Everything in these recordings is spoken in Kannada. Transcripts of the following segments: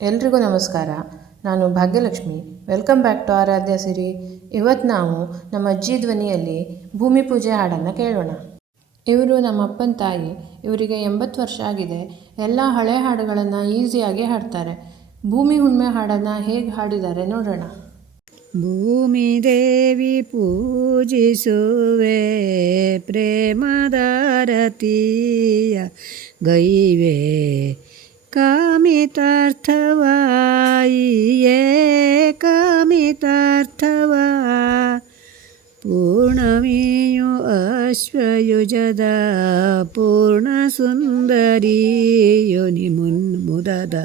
ಎಲ್ರಿಗೂ ನಮಸ್ಕಾರ. ನಾನು ಭಾಗ್ಯಲಕ್ಷ್ಮಿ. ವೆಲ್ಕಮ್ ಬ್ಯಾಕ್ ಟು ಆರಾಧ್ಯ ಸಿರಿ. ಇವತ್ತು ನಾವು ನಮ್ಮ ಅಜ್ಜಿ ಧ್ವನಿಯಲ್ಲಿ ಭೂಮಿ ಪೂಜೆ ಹಾಡನ್ನು ಕೇಳೋಣ. ಇವರು ನಮ್ಮ ಅಪ್ಪನ ತಾಯಿ. ಇವರಿಗೆ 80 ವರ್ಷ ಆಗಿದೆ. ಎಲ್ಲ ಹಳೆ ಹಾಡುಗಳನ್ನು ಈಸಿಯಾಗಿ ಹಾಡ್ತಾರೆ. ಭೂಮಿ ಹುಣ್ಣಿಮೆ ಹಾಡನ್ನು ಹೇಗೆ ಹಾಡಿದ್ದಾರೆ ನೋಡೋಣ. ಭೂಮಿ ದೇವಿ ಪೂಜಿಸುವೆ ಪ್ರೇಮದಾರತಿಯ ಗೈವೆ ಕಾಮಿತಾರ್ಥವಾಯಿಯೇ ಕಾಮಿತಾರ್ಥವ ಪೂರ್ಣಮಿಯು ಅಶ್ವಯುಜದ ಪೂರ್ಣ ಸುಂದರಿಯು ನಿಮುನ್ಮುದದ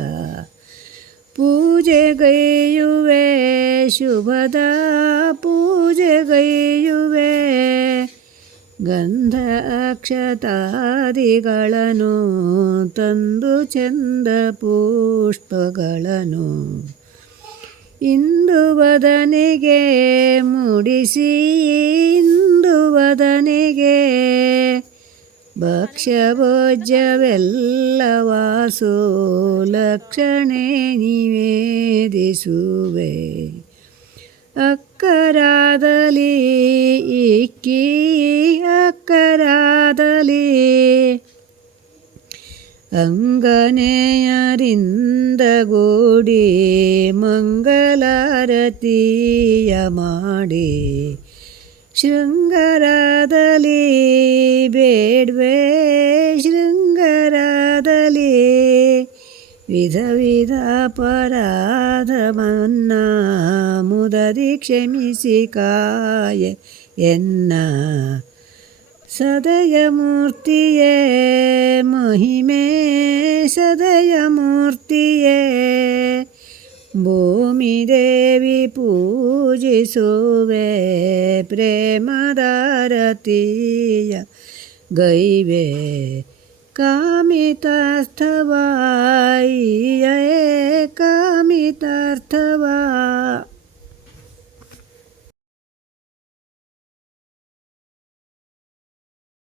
ಪೂಜೆಗೈಯುವೆ ಶುಭದ ಪೂಜೆಗೈಯುವೆ ಗಂಧ ಅಕ್ಷತಾದಿಗಳನ್ನು ತಂದು ಚಂದ ಪುಷ್ಪಗಳನ್ನು ಇಂದು ವದನೆಗೆ ಮುಡಿಸಿ ಇಂದು ವದನೆಗೆ ಭಕ್ಷ್ಯಭೋಜ್ಯವೆಲ್ಲವಾಸು ಲಕ್ಷಣೆ ನಿವೇದಿಸುವೆ ಅಕ್ಕರಾದಲಿ ಇಕ್ಕಿ ಅಕ್ಕರಾದಲಿ ಅಂಗನೆಯರಿಂದಗೂಡಿ ಮಂಗಲಾರತಿಯ ಮಾಡಿ ಶೃಂಗರಾದಲಿ ಬೇಡ್ವೆ ಶೃಂಗರಾದಲಿ ವಿಧ ವಿಧ ಅಪರಾಧವನ್ನ ಮುದದಿ ಕ್ಷಮಿಸಿ ಕಾಯ ಎನ್ನ ಸದಯ ಮೂರ್ತಿಯೇ ಮಹಿಮೆ ಸದಯ ಮೂರ್ತಿಯೇ ಭೂಮಿ ದೇವಿ ಪೂಜಿಸುವೆ ಪ್ರೇಮದಾರತಿಯ ಗೈವೆ ಕಾಮಿತಾರ್ಥವಾಯಿಯೇ ಕಾಮಿತಾರ್ಥವ